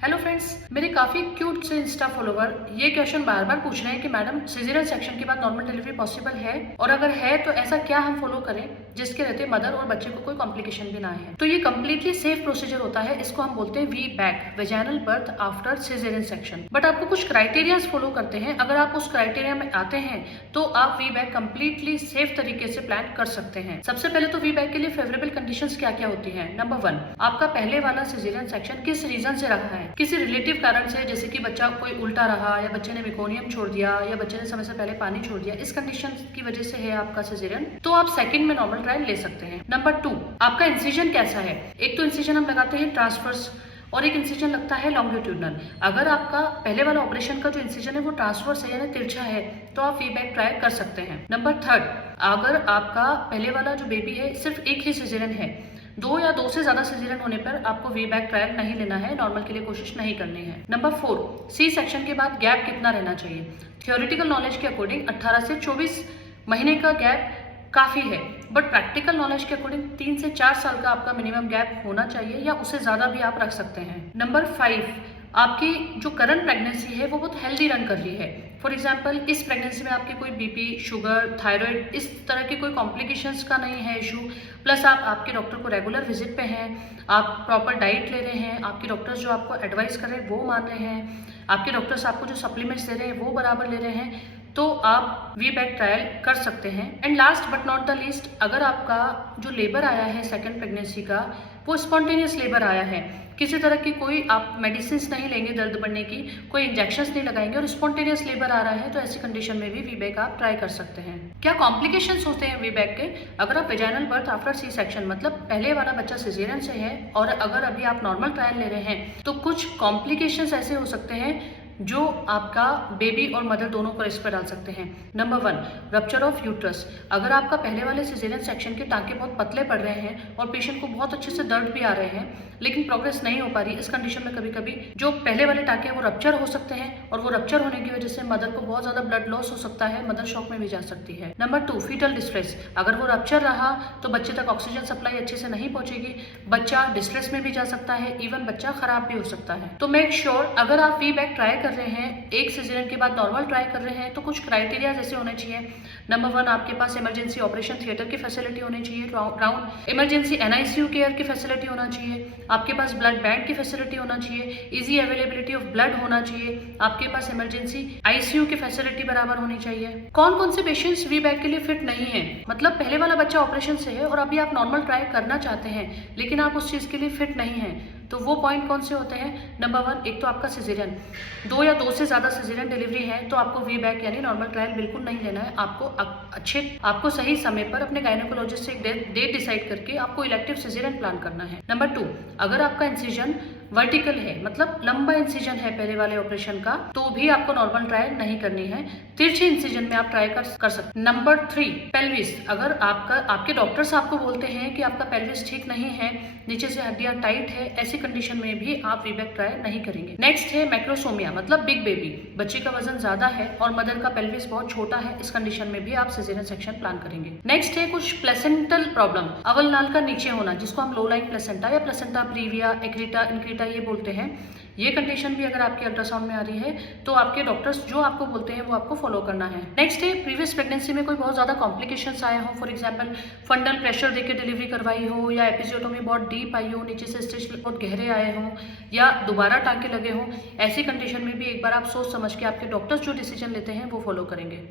Hello friends, मेरे काफी cute से इंस्टा फॉलोवर ये क्वेश्चन बार बार पूछ रहे हैं कि मैडम सिजेरियन सेक्शन के बाद नॉर्मल डिलीवरी पॉसिबल है, और अगर है तो ऐसा क्या हम फॉलो करें जिसके रहते मदर और बच्चे को कोई कॉम्प्लिकेशन भी ना आए। तो ये कम्प्लीटली सेफ प्रोसीजर होता है, इसको हम बोलते हैं VBAC vaginal birth after caesarean section. But आपको कुछ क्राइटेरियाज फॉलो करते हैं, अगर आप उस क्राइटेरिया में आते हैं तो आप वी बैक कम्प्लीटली सेफ तरीके से प्लान कर सकते हैं। सबसे पहले तो वी बैक के लिए फेवरेबल कंडीशंस क्या क्या होती है। नंबर 1, आपका पहले वाला सिजेरियन सेक्शन किस रीजन से रहा है, किसी रिलेटिव कारण से, जैसे कि बच्चा कोई उल्टा रहा या बच्चे ने मेकोनियम छोड़ दिया या बच्चे ने समय से पहले पानी छोड़ दिया, इस कंडीशन की वजह से है आपका सिजेरियन, तो आप सेकंड में नॉर्मल ट्रायल ले सकते हैं। नंबर 2, आपका इंसिजन कैसा है। एक तो इंसिजन हम लगाते हैं ट्रांसवर्स और एक इंसिजन लगता है लॉन्गिट्यूडनल। अगर आपका पहले वाला ऑपरेशन का जो इंसिजन है वो ट्रांसवर्स है यानी तिरछा है तो आप वी बैक ट्राई कर सकते हैं। नंबर 3, अगर आपका पहले वाला जो बेबी है सिर्फ एक ही सिजेरियन है, 2 या 2 से ज्यादा सिजेरियन होने पर आपको वी बैक ट्रायल नहीं लेना है, नॉर्मल के लिए कोशिश नहीं करनी है। नंबर 4, सी सेक्शन के बाद गैप कितना रहना चाहिए। थियोरेटिकल नॉलेज के अकॉर्डिंग 18 से 24 महीने का गैप काफी है, बट प्रैक्टिकल नॉलेज के अकॉर्डिंग 3 से 4 साल का आपका मिनिमम गैप होना चाहिए या उससे ज्यादा भी आप रख सकते हैं। नंबर 5, आपकी जो करंट प्रेगनेंसी है वो बहुत हेल्दी रन कर रही है। फॉर एग्जाम्पल इस प्रेगनेंसी में आपकी कोई बीपी, शुगर, थायराइड इस तरह के कोई कॉम्प्लिकेशंस का नहीं है इशू, प्लस आप आपके डॉक्टर को रेगुलर विजिट पे हैं, आप प्रॉपर डाइट ले रहे हैं, आपके डॉक्टर्स जो आपको एडवाइस कर रहे हैं वो मान रहे हैं, आपके डॉक्टर्स आपको जो सप्लीमेंट्स दे रहे हैं वो बराबर ले रहे हैं, तो आप वी बैक ट्रायल कर सकते हैं। And last but not the least, अगर आपका जो लेबर आया है सेकेंड प्रेगनेंसी का वो स्पॉन्टेनियस लेबर आया है, किसी तरह की कोई आप मेडिसिन नहीं लेंगे दर्द बढ़ने की, कोई इंजेक्शंस नहीं लगाएंगे और स्पॉन्टेनियस लेबर आ रहा है, तो ऐसी कंडीशन में भी वी बैक आप ट्राई कर सकते हैं। क्या कॉम्प्लिकेशंस होते हैं वी बैक के। अगर आप vaginal birth after C section मतलब पहले वाला बच्चा सिजेरियन से है और अगर अभी आप नॉर्मल ट्रायल ले रहे हैं तो कुछ कॉम्प्लिकेशंस ऐसे हो सकते हैं जो आपका बेबी और मदर दोनों को रिस्क पर डाल सकते हैं। Number 1, rupture of uterus. अगर आपका पहले वाले सिजेरियन सेक्शन के टांके बहुत पतले पड़ रहे हैं और पेशेंट को बहुत अच्छे से दर्द भी आ रहे हैं लेकिन प्रोग्रेस नहीं हो पा रही, इस कंडीशन में कभी कभी जो पहले वाले टांके हैं वो रप्चर हो सकते हैं और वो रप्चर होने की वजह से मदर को बहुत ज्यादा ब्लड लॉस हो सकता है, मदर शॉक में भी जा सकती है। Number 2, foetal distress. अगर वो रप्चर रहा तो बच्चे तक ऑक्सीजन सप्लाई अच्छे से नहीं पहुंचेगी, बच्चा डिस्ट्रेस में भी जा सकता है, इवन बच्चा खराब भी हो सकता है। तो मेक श्योर अगर आप वी बैक ट्राई कर रहे हैं, एक सिजेरियन के बाद नॉर्मल ट्राई कर रहे हैं, तो कुछ क्राइटेरिया जैसे होने चाहिए। नंबर 1, आपके पास इमरजेंसी ऑपरेशन थिएटर की फैसिलिटी होनी चाहिए, राउंड इमरजेंसी एनआईसीयू केयर की फैसिलिटी होना चाहिए, आपके पास ब्लड बैंक की फैसिलिटी होना चाहिए, इजी अवेलेबिलिटी ऑफ ब्लड होना चाहिए, आपके पास इमरजेंसी आईसीयू की फैसिलिटी बराबर होनी चाहिए। कौन कौन से पेशेंट्स वी बैक के लिए फिट नहीं है, मतलब पहले वाला बच्चा ऑपरेशन से है और अभी आप नॉर्मल ट्राई करना चाहते हैं लेकिन आप उस चीज के लिए फिट नहीं है, तो वो पॉइंट कौन से होते हैं। नंबर 1, एक तो आपका सिजेरियन, 2 या 2 से ज्यादा सिजेरियन डिलीवरी है तो आपको वी बैक यानी नॉर्मल ट्रायल बिल्कुल नहीं लेना है। आपको सही समय पर अपने गायनेकोलॉजिस्ट से एक डेट डिसाइड करके आपको इलेक्टिव सिजेरियन प्लान करना है। नंबर 2, अगर आपका इंसिजन वर्टिकल है मतलब लंबा इंसिजन है पहले वाले ऑपरेशन का, तो भी आपको नॉर्मल ट्रायल नहीं करनी है, तिरछे इंसिजन में आप ट्राई कर सकते। Number 3, pelvis. अगर आपके डॉक्टर्स आपको बोलते हैं कि आपका पेल्विस ठीक नहीं है, नीचे से हड्डियां टाइट है, ऐसी कंडीशन में भी आप वी बैक ट्रायल नहीं करेंगे। नेक्स्ट है मैक्रोसोमिया मतलब बिग बेबी, बच्चे का वजन ज्यादा है और मदर का पेल्विस बहुत छोटा है, इस कंडीशन में भी आप सिजेरियन सेक्शन प्लान करेंगे। नेक्स्ट है कुछ प्लेसेंटल प्रॉब्लम, अवल नाल का नीचे होना जिसको हम लो लाइन प्लेसेंटा या प्लेसेंटा प्रीविया, एक्रीटा, इनक्रीटा ये बोलते हैं, ये कंडीशन भी अगर आपके अल्ट्रासाउंड में आ रही है तो आपके डॉक्टर्स जो आपको बोलते हैं वो आपको फॉलो करना है। नेक्स्ट है प्रीवियस प्रेगनेंसी में कोई बहुत ज्यादा कॉम्प्लिकेशंस आए हो, फॉर एग्जांपल फंडल प्रेशर देकर डिलीवरी करवाई हो या एपिजियोटोमी बहुत डीप आई हो, नीचे से स्टिच बहुत गहरे आए हो या दोबारा टांके लगे हो, ऐसी कंडीशन में भी एक बार आप सोच समझ के आपके डॉक्टर्स जो डिसीजन लेते हैं वो फॉलो करेंगे।